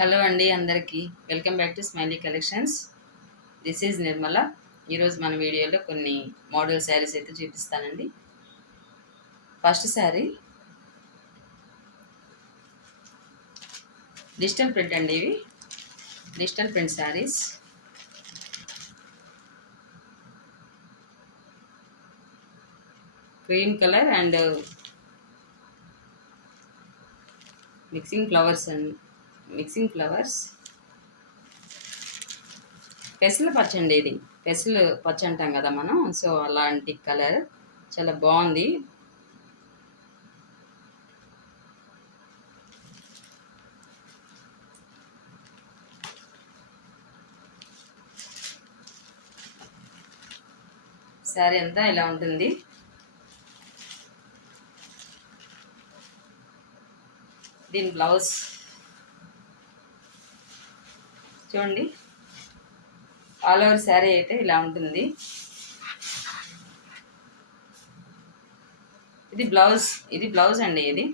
Hello అండి అందరికీ welcome back to smiley collections. This is Nirmala. ఈరోజు మన వీడియోలో కొన్ని మోడల్ శారీస్ అయితే చూపిస్తానండి. ఫస్ట్ శారీ డిజిటల్ ప్రింట్ అండి. ఇవి digital print saris. Cream colour and mixing flowers పెసల పచ్చ అండి. ఇది పెసలు పచ్చ అంటాం కదా మనం. సో అలాంటి కలర్ చాలా బాగుంది. శారీ అంతా ఇలా ఉంటుంది. దీని బ్లౌజ్ చూడండి. ఆల్ ఓవర్ శారీ అయితే ఇలా ఉంటుంది. ఇది బ్లౌజ్ అండి. ఇది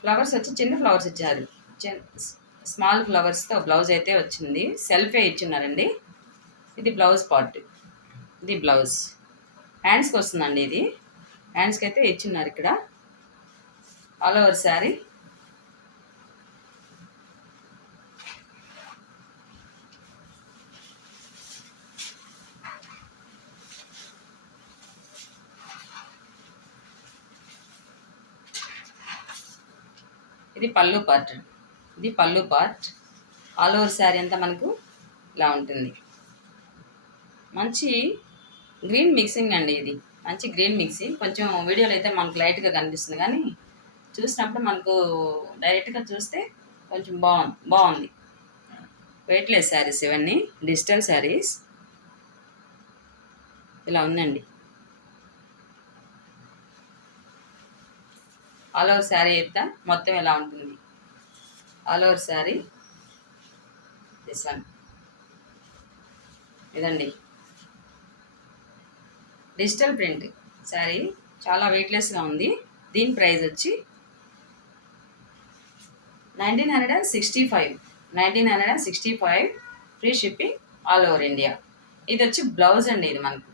ఫ్లవర్స్ వచ్చి చిన్న ఫ్లవర్స్ ఇచ్చారు. స్మాల్ ఫ్లవర్స్తో బ్లౌజ్ అయితే వచ్చింది. సెల్ఫే ఇచ్చినారండి. ఇది బ్లౌజ్ పార్ట్. ఇది బ్లౌజ్ హ్యాండ్స్కి వస్తుందండి. ఇది హ్యాండ్స్కి అయితే ఇచ్చిన్నారు ఇక్కడ. ఆల్ ఓవర్ శారీ ఇది పళ్ళు పార్ట్. ఆల్ ఓవర్ శారీ అంతా మనకు ఇలా ఉంటుంది. మంచి గ్రీన్ మిక్సింగ్ అండి. ఇది మంచి గ్రీన్ మిక్సింగ్. కొంచెం వీడియోలో అయితే మనకు లైట్గా కనిపిస్తుంది, కానీ చూసినప్పుడు మనకు డైరెక్ట్గా చూస్తే కొంచెం బాగుంది. వెయిట్లెస్ శారీస్ ఇవన్నీ, డిజిటల్ శారీస్. ఇలా ఉందండి. ఆల్ ఓవర్ శారీ అయితే మొత్తం ఇలా ఉంటుంది. All over sari this one. ఇదండి డిజిటల్ ప్రింట్ శారీ. చాలా వెయిట్లెస్గా ఉంది. దీని ప్రైస్ వచ్చి 1965 free shipping all over India. ఇది వచ్చి బ్లౌజ్ అండి. ఇది మనకు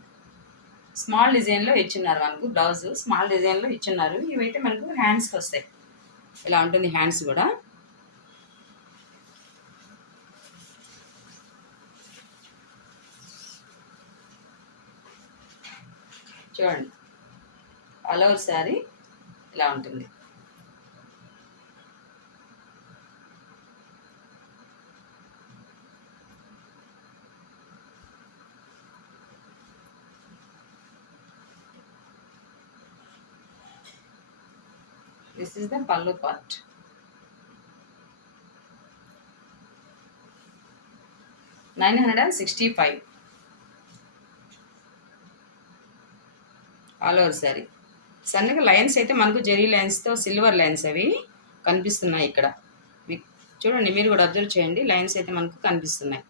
స్మాల్ డిజైన్లో ఇచ్చున్నారు. మనకు బ్లౌజ్ స్మాల్ డిజైన్లో ఇచ్చున్నారు. ఇవైతే మనకు హ్యాండ్స్కి వస్తాయి. ఇలా ఉంటుంది హ్యాండ్స్ కూడా. చూడండి, ఆల్ ఓవర్ శారీ ఇలా ఉంటుంది. This is the pallu part. $965 all over sari. సన్నగా లైన్స్ అయితే మనకు జెరీ లైన్స్తో సిల్వర్ లైన్స్ అవి కనిపిస్తున్నాయి ఇక్కడ. మీకు చూడండి, మీరు కూడా అబ్జర్వ్ చేయండి. లైన్స్ అయితే మనకు కనిపిస్తున్నాయి.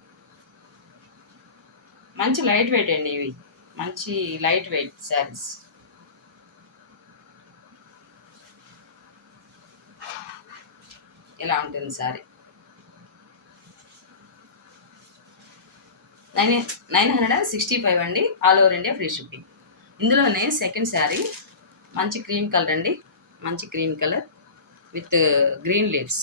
మంచి లైట్ వెయిట్ అండి. ఇవి మంచి లైట్ వెయిట్ శారీస్. ఇలా ఉంటుంది శారీ. 965 అండి. All over India free shipping. ఇందులోనే సెకండ్ శారీ మంచి క్రీమ్ కలర్ అండి. మంచి cream colour with green leaves.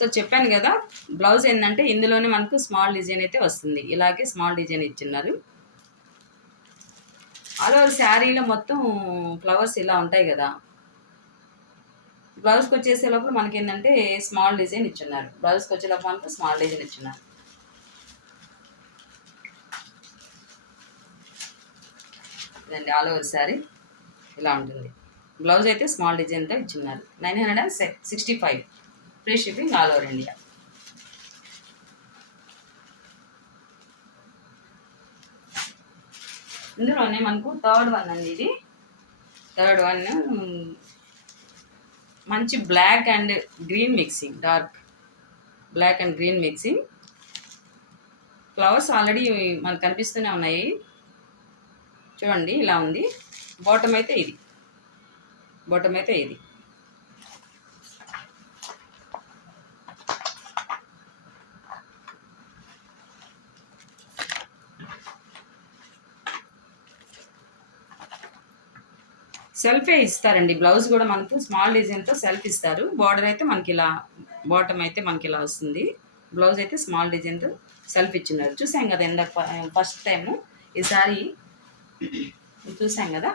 So చెప్పాను కదా, బ్లౌజ్ ఏంటంటే ఇందులోనే మనకు స్మాల్ డిజైన్ అయితే వస్తుంది. ఇలాగే స్మాల్ డిజైన్ ఇచ్చిన్నారు. ఆల్ ఓవర్ శారీలో మొత్తం ఫ్లవర్స్ ఇలా ఉంటాయి కదా. బ్లౌజ్కి వచ్చేసే లోపల మనకి ఏంటంటే స్మాల్ డిజైన్ ఇచ్చున్నారు. బ్లౌజ్కి వచ్చే లోపల మనకు స్మాల్ డిజైన్ ఇచ్చున్నారు. ఇదండి ఆల్ ఓవర్ శారీ ఇలా ఉంటుంది. బ్లౌజ్ అయితే స్మాల్ డిజైన్తో ఇచ్చున్నారు. 965 free shipping all over India. ఇందులోనే మనకు థర్డ్ వన్ అండి. ఇది థర్డ్ వన్ మంచి black and green mixing. Dark black and green mixing. Flowers already మనకు కనిపిస్తూనే ఉన్నాయి. చూడండి, ఇలా ఉంది. బాటమ్ అయితే ఇది. సెల్ఫే ఇస్తారండి. బ్లౌజ్ కూడా మనకు స్మాల్ డిజైన్తో సెల్ఫ్ ఇస్తారు. బార్డర్ అయితే మనకి ఇలా, బాటమ్ అయితే మనకి ఇలా వస్తుంది. బ్లౌజ్ అయితే స్మాల్ డిజైన్తో సెల్ఫ్ ఇచ్చినారు. చూసాం కదా ఇందాక ఫస్ట్ టైము ఈసారి ఇది చూసాం కదా,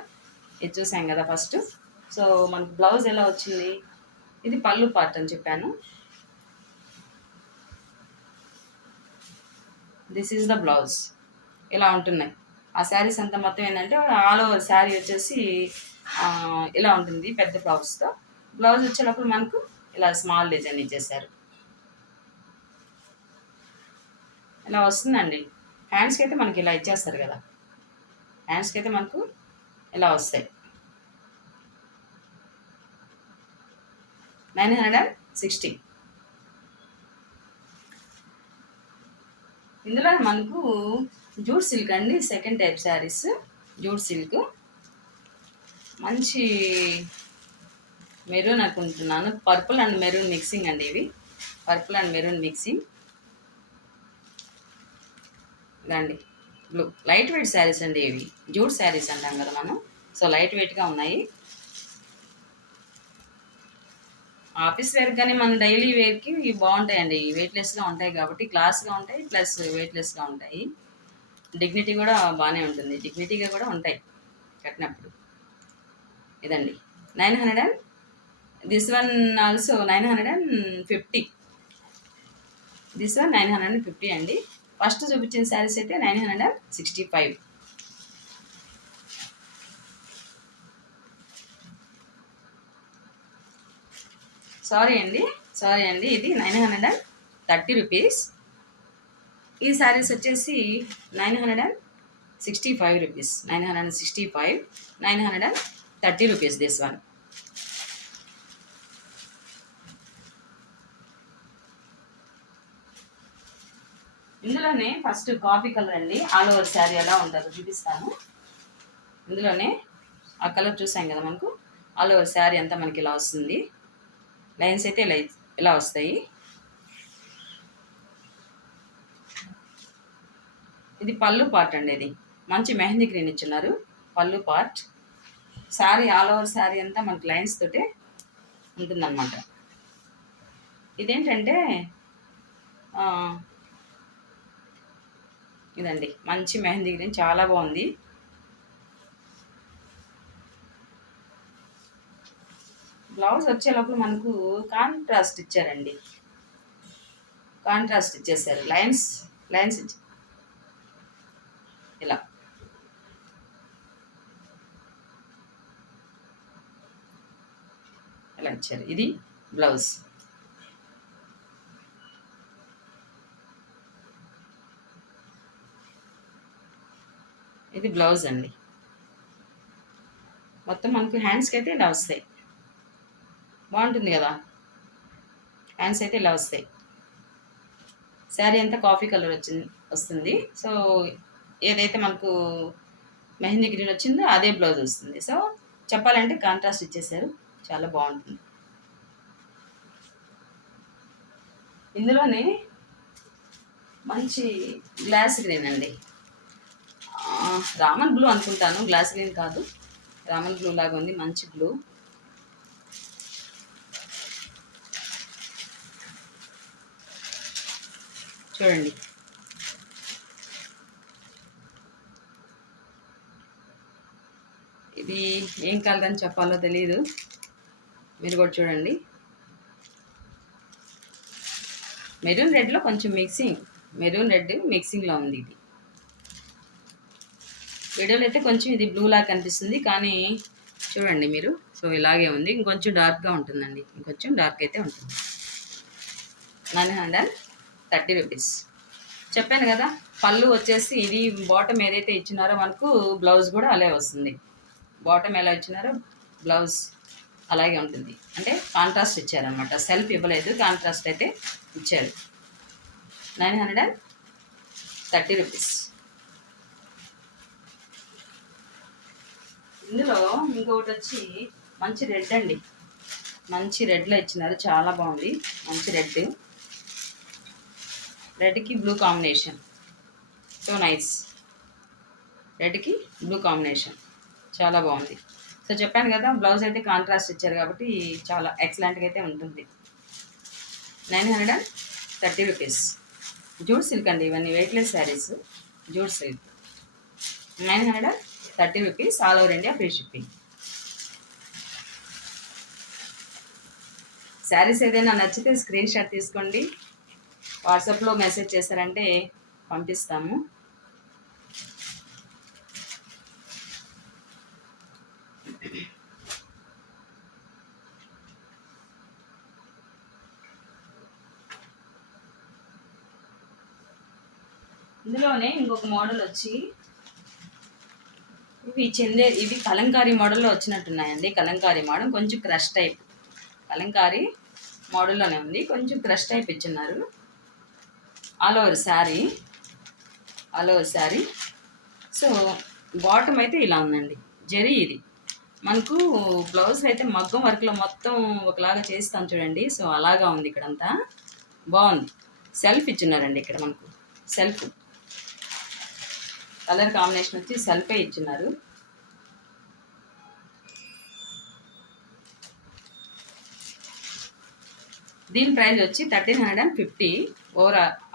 ఇది చూసాం కదా ఫస్ట్. సో మనకు బ్లౌజ్ ఎలా వచ్చింది, ఇది పళ్ళు పార్ట్ అని చెప్పాను. This is the blouse. ఇలా ఉంటున్నాయి. ఆ శారీస్ అంతా మొత్తం ఏంటంటే ఆల్ ఓవర్ శారీ వచ్చేసి ఇలా ఉంటుంది పెద్ద బ్లౌజ్తో. బ్లౌజ్ వచ్చేటప్పుడు మనకు ఇలా స్మాల్ డిజైన్ ఇచ్చేసారు. ఇలా వస్తుందండి. హ్యాండ్స్కి అయితే మనకి ఇలా ఇచ్చేస్తారు కదా, హ్యాండ్స్కి అయితే మనకు ఇలా వస్తాయి. 960. ఇందులో మనకు జూట్ సిల్క్ అండి, second type saris. Jute silk మంచి మెరూన్ అనుకుంటున్నాను, పర్పుల్ అండ్ మెరూన్ మిక్సింగ్ అండి ఇవి. Purple and maroon mixing. ఇదండి బ్లూ. లైట్ వెయిట్ శారీస్ అండి ఇవి, జూట్ శారీస్ అంటాం కదా మనం. సో లైట్ వెయిట్గా ఉన్నాయి. ఆఫీస్ వేర్ కానీ మన డైలీ వేర్కి ఇవి బాగుంటాయండి. వెయిట్లెస్గా ఉంటాయి కాబట్టి క్లాస్గా ఉంటాయి, ప్లస్ వెయిట్లెస్గా ఉంటాయి. డిగ్నిటీ కూడా బాగానే ఉంటుంది, డిగ్నిటీగా కూడా ఉంటాయి కట్టినప్పుడు. ఇదండి 900. This one also 950. This one 950 అండి. ఫస్ట్ చూపించిన శారీస్ అయితే 965. సారీ అండి, ఇది 930 రూపీస్. ఈ శారీస్ వచ్చేసి 965 రూపీస్. 965, 930 rupees this one. ఇందులోనే ఫస్ట్ కాఫీ కలర్ అండి, ఆల్ ఓవర్ శారీ ఎలా ఉంటుందో చూపిస్తాను. ఇందులోనే ఆ కలర్ చూసాం కదా, మనకు ఆల్ ఓవర్ శారీ అంతా మనకి ఇలా వస్తుంది. లైన్స్ అయితే ఇలా వస్తాయి. ఇది పళ్ళు పార్ట్ అండి. ఇది మంచి మెహందీ గ్రీన్ ఇచ్చున్నారు పళ్ళు part. Sari all over sari అంతా మనకి లైన్స్ తోటే ఉంటుందన్నమాట. ఇదేంటంటే ఇదండి మంచి మెహందీ గ్రీన్, చాలా బాగుంది. బ్లౌజ్ వచ్చేలోపు మనకు కాంట్రాస్ట్ ఇచ్చారండి, కాంట్రాస్ట్ ఇచ్చేసారు. లైన్స్ ఇలా ఇలా ఇచ్చారు. ఇది బ్లౌజ్. ఇది బ్లౌజ్ అండి. మొత్తం మనకు హ్యాండ్స్కి అయితే ఇలా వస్తాయి. బాగుంటుంది కదా, హ్యాండ్స్ అయితే ఇలా వస్తాయి. శారీ అంతా కాఫీ కలర్ వస్తుంది. సో ఏదైతే మనకు మెహందీ గ్రీన్ వచ్చిందో అదే బ్లౌజ్ వస్తుంది. సో చెప్పాలంటే కాంట్రాస్ట్ ఇచ్చేసారు, చాలా బాగుంటుంది. ఇందులోనే మంచి గ్లాస్ గ్రీన్ అండి, రామన్ బ్లూ అనుకుంటాను, గ్లాస్ గ్రీన్ కాదు, రామన్ బ్లూ లాగా ఉంది. మంచి బ్లూ. చూడండి, ఇది ఏం కలర్ అని చెప్పాలో తెలియదు, మీరు కూడా చూడండి. మెరూన్ రెడ్లో కొంచెం మిక్సింగ్, మెరూన్ రెడ్ మిక్సింగ్లో ఉంది. ఇది వీడియోలో అయితే కొంచెం ఇది బ్లూ లాగా కనిపిస్తుంది, కానీ చూడండి మీరు. సో ఇలాగే ఉంది, ఇంకొంచెం డార్క్గా ఉంటుందండి, ఇంకొంచెం డార్క్ అయితే ఉంటుంది. 930 రూపీస్. చెప్పాను కదా, పళ్ళు వచ్చేసి ఇది బాటమ్ ఏదైతే ఇచ్చినారో మనకు బ్లౌజ్ కూడా అలాగే వస్తుంది. బాటమ్ ఎలా ఇచ్చినారో బ్లౌజ్ అలాగే ఉంటుంది. అంటే కాంట్రాస్ట్ ఇచ్చారనమాట, సెల్ఫ్ ఇవ్వలేదు, కాంట్రాస్ట్ అయితే ఇచ్చారు. 930 రూపీస్. ఇందులో ఇంకొకటి వచ్చి మంచి రెడ్ అండి, మంచి రెడ్లో ఇచ్చినారు, చాలా బాగుంది. మంచి రెడ్కి బ్లూ కాంబినేషన్, సో నైస్. రెడ్కి బ్లూ కాంబినేషన్ చాలా బాగుంది. సో చెప్పాను కదా, బ్లౌజ్ అయితే కాంట్రాస్ట్ ఇచ్చారు కాబట్టి చాలా ఎక్సలెంట్గా అయితే ఉంటుంది. 930 రూపీస్. జూట్ సిల్క్ అండి, ఇవన్నీ weightless saris. Jute silk 930 rupees, all over India free shipping. Saris ఏదైనా నచ్చితే స్క్రీన్ షాట్ తీసుకోండి, వాట్సాప్లో మెసేజ్ చేశారంటే పంపిస్తాము. ఇందులోనే ఇంకొక మోడల్ వచ్చి ఇవి కలంకారీ మోడల్లో వచ్చినట్టున్నాయండి. కలంకారీ మోడల్ కొంచెం క్రష్ టైప్, కలంకారీ మోడల్లోనే ఉంది, కొంచెం క్రష్ టైప్ ఇచ్చున్నారు. All over sari. So bottom అయితే ఇలా ఉందండి, జరీ. ఇది మనకు బ్లౌజ్ అయితే మగ్గం వర్క్లో మొత్తం ఒకలాగా చేస్తాం చూడండి, సో అలాగా ఉంది. ఇక్కడంతా బాగుంది. సెల్ఫ్ ఇచ్చున్నారండి ఇక్కడ మనకు. సెల్ఫ్ కలర్ కాంబినేషన్ వచ్చి సెల్ఫే ఇచ్చున్నారు. దీని ప్రైస్ వచ్చి 1350,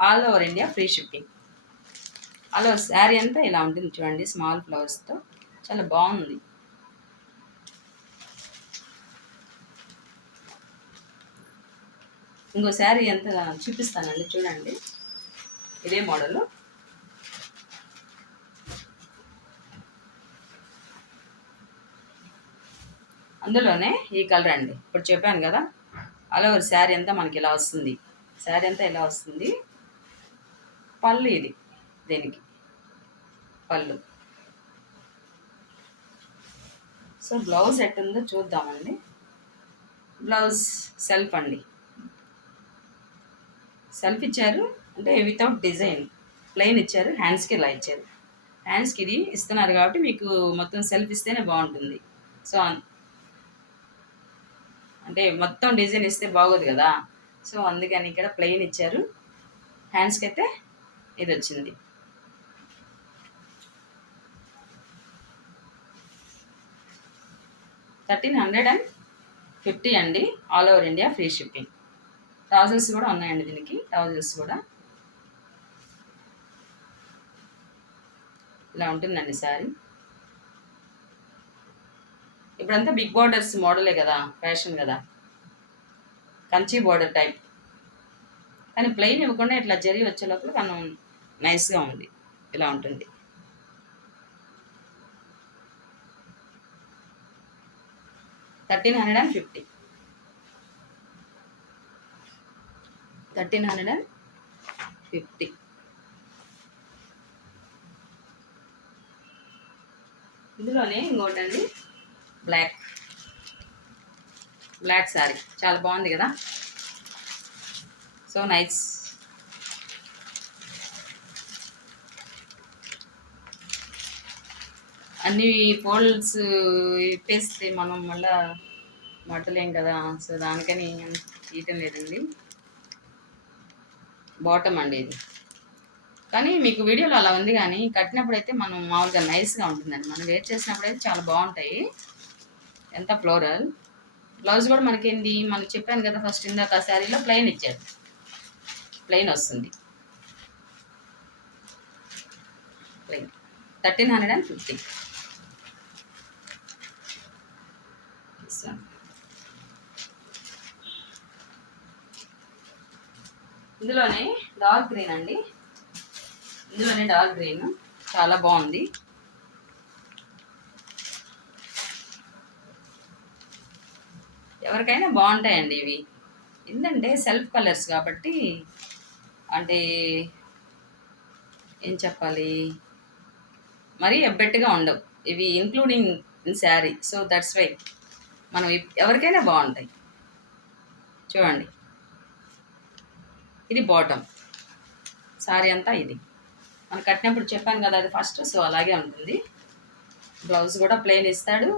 all over India free shipping. All over sari అంతా ఇలా ఉంటుంది చూడండి, స్మాల్ ఫ్లవర్స్తో చాలా బాగుంది. ఇంకో శారీ ఎంత చూపిస్తానండి చూడండి, ఇదే మోడలు. అందులోనే ఈ కలర్ అండి, ఇప్పుడు చెప్పాను కదా. ఆల్ ఓవర్ శారీ అంతా మనకి ఇలా వస్తుంది. శారీ అంతా ఇలా వస్తుంది. పళ్ళు ఇది, దీనికి పళ్ళు. సో బ్లౌజ్ ఎట్టుందో చూద్దామండి. బ్లౌజ్ సెల్ఫ్ అండి, సెల్ఫ్ ఇచ్చారు అంటే వితౌట్ డిజైన్, ప్లెయిన్ ఇచ్చారు. హ్యాండ్స్కి ఇలా ఇచ్చారు. హ్యాండ్స్కి ఇది ఇస్తున్నారు కాబట్టి మీకు మొత్తం సెల్ఫ్ ఇస్తేనే బాగుంటుంది. సో అంటే మొత్తం డిజైన్ ఇస్తే బాగోదు కదా, సో అందుకని ఇక్కడ ప్లెయిన్ ఇచ్చారు. హ్యాండ్స్కి అయితే ఇది వచ్చింది. $1350 అండి, all over India free shipping. Trousers కూడా ఉన్నాయండి దీనికి, ట్రౌజర్స్ కూడా ఇలా ఉంటుందండి శారీ. ఇప్పుడంతా బిగ్ బార్డర్స్ మోడలే కదా, ఫ్యాషన్ కదా, కంచి బార్డర్ టైప్. కానీ ప్లెయిన్ ఇవ్వకుండా ఇట్లా జరీ వచ్చే లోపల మనం నైస్గా ఉంది. ఇలా ఉంటుంది. $1350. ఇందులోనే ఇంకోటండి, బ్లాక్ శారీ చాలా బాగుంది కదా, సో నైస్. అన్ని ఫోల్డ్స్ ఇప్పేస్తే మనం మళ్ళా మట్టలేం కదా, సో దానికని తీయటం లేదండి. బాటమ్ అండి ఇది, కానీ మీకు వీడియోలో అలా ఉంది, కానీ కట్టినప్పుడు అయితే మనం మామూలుగా నైస్గా ఉంటుందండి. మనం వేర్ చేసినప్పుడు అయితే చాలా బాగుంటాయి. ఎంత ఫ్లోరల్. బ్లౌజ్ కూడా మనకి ఏంది, మనకు చెప్పాను కదా ఫస్ట్ ఇందాక శారీలో ప్లెయిన్ ఇచ్చారు, ప్లెయిన్ వస్తుంది. ప్లెయిన్ 1350. ఇందులోనే డార్క్ గ్రీన్ అండి, డార్క్ గ్రీన్ చాలా బాగుంది. ఎవరికైనా బాగుంటాయండి ఇవి, ఏంటంటే సెల్ఫ్ కలర్స్ కాబట్టి, అంటే ఏం చెప్పాలి, మరీ ఎబ్బెట్టుగా ఉండవు ఇవి, including in sari. So that's why మనం ఎవరికైనా బాగుంటాయి. చూడండి, ఇది బాటమ్, శారీ అంతా ఇది. మనం కట్టినప్పుడు చెప్పాను కదా అది ఫస్ట్, సో అలాగే ఉంటుంది. బ్లౌజ్ కూడా ప్లెయిన్ ఇస్తాడు.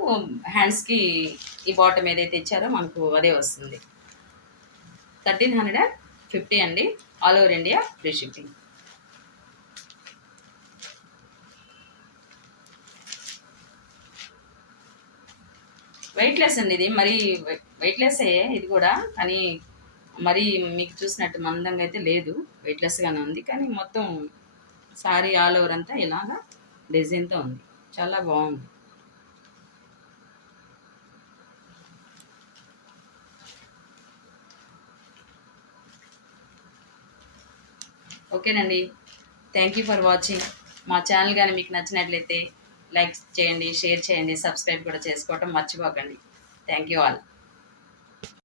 హ్యాండ్స్కి ఈ బాటమ్ ఏదైతే ఇచ్చారో మనకు అదే వస్తుంది. 1350 అండి, all over India free shipping. Weightless అండి ఇది, మరి వెయిట్లెస్ ఇది కూడా, కానీ మరి మీకు చూసినట్టు మందంగా అయితే లేదు, వెయిట్లెస్గానే ఉంది. కానీ మొత్తం సారీ ఆల్ ఓవర్ అంతా ఇలాగా డిజైన్తో ఉంది, చాలా బాగుంది. ఓకేనండి, థ్యాంక్ యూ ఫర్ వాచింగ్. మా ఛానల్ కానీ మీకు నచ్చినట్లయితే లైక్ చేయండి, షేర్ చేయండి, సబ్స్క్రైబ్ కూడా చేసుకోవటం మర్చిపోకండి. Thank you all.